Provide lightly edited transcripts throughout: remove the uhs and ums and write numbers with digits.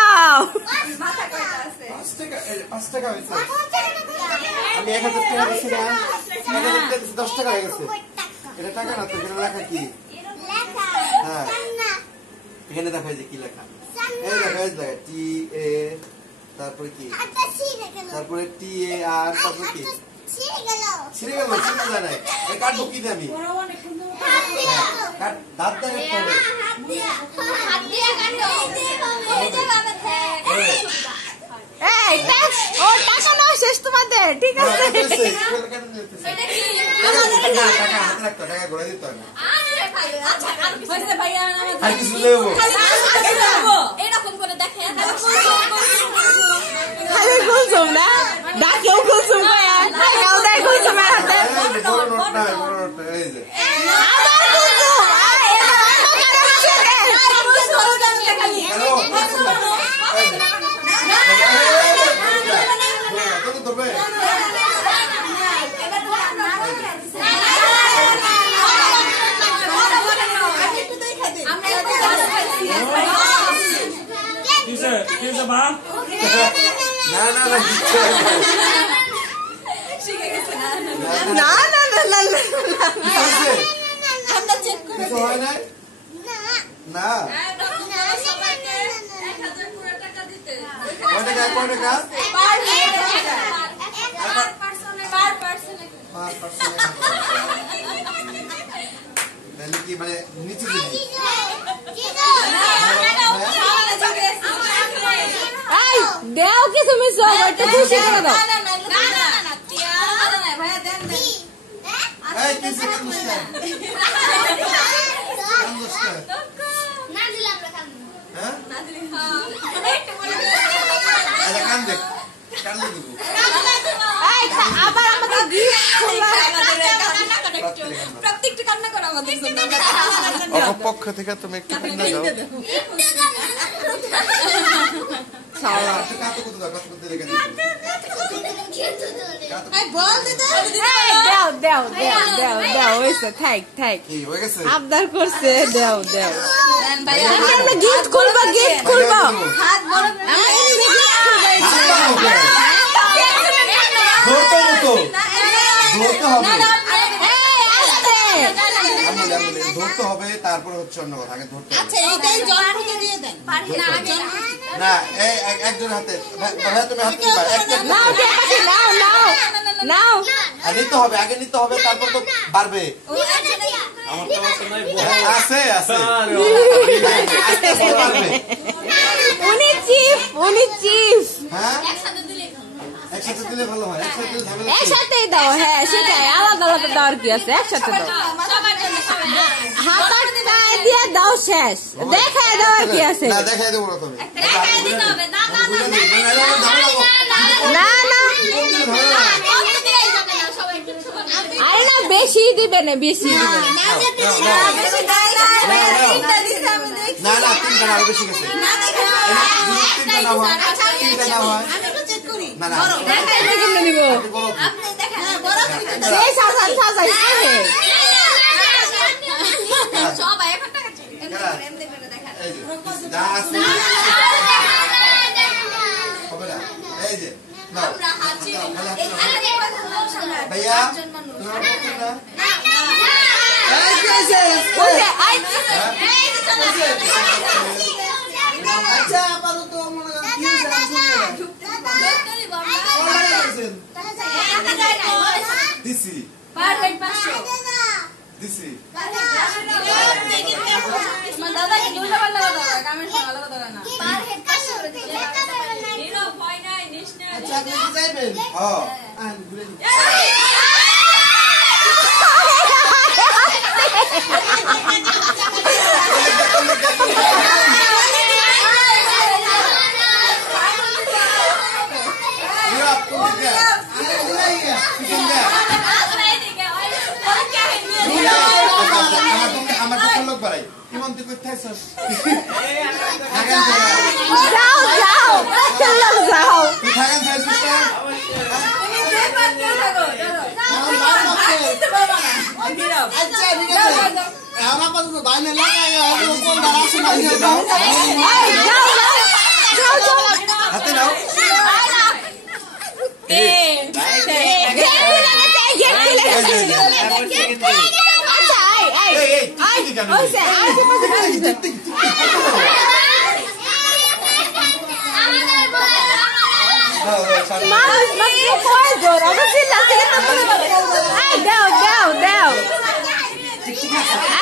wow 5 টাকা হয়েছে আমি 1000 টাকা দিছি না 10 টাকা হয়ে গেছে এটা টাকা না তো এটা লেখা কি হ্যাঁ এখানে দেখা যায় কি লেখা এই দেখা যায় টি এ তারপরে কি তারপরে টি এ আর তারপরে কি ছিড়ে গেল যায় না এই কাটবো কি দিয়ে আমি কাট দাঁত দিয়ে কাটবো হাত দিয়ে কাটো এই ও টাকা নাও শেষ তোমাদের ঠিক আছে এটা কি আমাদের টাকা হাতে রাখতো টাকা ঘুরে দিতে হবে আরে ভাই আচ্ছা আর কিছু ভাইয়া আর কিছু লেবো এরকম করে দেখে খালি কুলসুম না ডাকেও কুলসুম কয়া টাকাও দেয় কুলসুমের হাতে বড় নোট না বড় নোট এই যে আবার কুলসুম কি মানে নিচে দেও কি তুমি সব একটা খুশি করে দাও এই কিছু কান্দুস্তান না দিলাম রাখাম হ্যাঁ না দিলে হ্যাঁ একটু বলে আরে কান্দে কান্দে দিব এই আবার আমাদের গিফট খোলা প্রত্যেকটা কান্না করো আমাদের জন্য অপপক্ষ থেকে তুমি একটু কান্দে দাও সালা কত কত দাও কত কত রেখে দিই এই বল দিদা দেও হইছে থাক কি হয়ে গেছে আবদার করছে দেও ভাইয়া আমরা গিফট খুলবো হাত বড় আমরা এমনি গিফট খুলবো ধরতে হবে ধরতে হবে তারপরে হচ্ছে অন্য কথা আগে ধরতে আচ্ছা এইটাই জলপুকে দিয়ে দেন না আগে না এই একজন হাতে ভাই তুমি হাতে দিবা একটা নাও আর নিতে হবে আগে নিতে হবে তারপর তো বাড়বে আমার তো নাই আছে উনি চিফ হ্যাঁ একসাথে দিলে একসাথে দিলে ভালো হয় একসাথে দিলে ঝামেলা একসাথেই দাও হ্যাঁ সেটাই আলাদা দেওয়ার কি আছে একসাথে দাও সবার জন্য সবাই হাতার গায়ে দিয়ে দাও শেষ দেখায় দেওয়ার কি আছে না দেখাই দেবো না তুমি দেখাই দিতে হবে না না আরে না বেশি দিবে না না তিনটা না আরো বেশি গেছে তিনটা না হয় না কিনে নিব আপনি দেখেন বড় এই সাজাই সবাই এখন টাকা এমনি করে দেখেন এই যে যা আছে হবে না এই যে নাও আমরা হাঁচি ভাইয়া আচ্ছা আপাতত মনে করেন কি দিছি দিছি দাদা কি উল্টা পাল্টা কথা কমেন্ট ভালো কথা না পার হেড 500 করে দিলে হিরো ভয় নাই নিশ্চয় আচ্ছা আপনি কি যাইবেন হ্যাঁ আন ঘুরে আমার তো লোক বাড়াই কেমন তুই কোথায় আছিস যাও তুই থাকেন যাইছিস না আচ্ছা ঠিক আছে আমরা পাবো বাইরে লাগাই আর কোন দাঁড়া শোনা কেন ওইসে আশেপাশে আসবে মানুষ মাত্র কয়জন আমার চিল্লাচ্ছে কেন এই দাও দাও দাও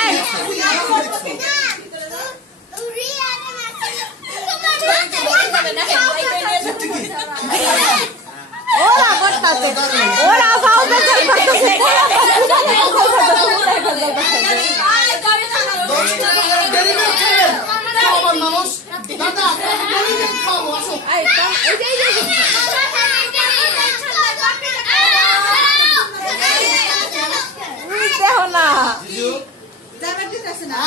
এই ওরা করতাছে ওরা ফাউন্ডেশন করতেছে মানুষ দাদা খাওয়া আসো দেখো না জিজু না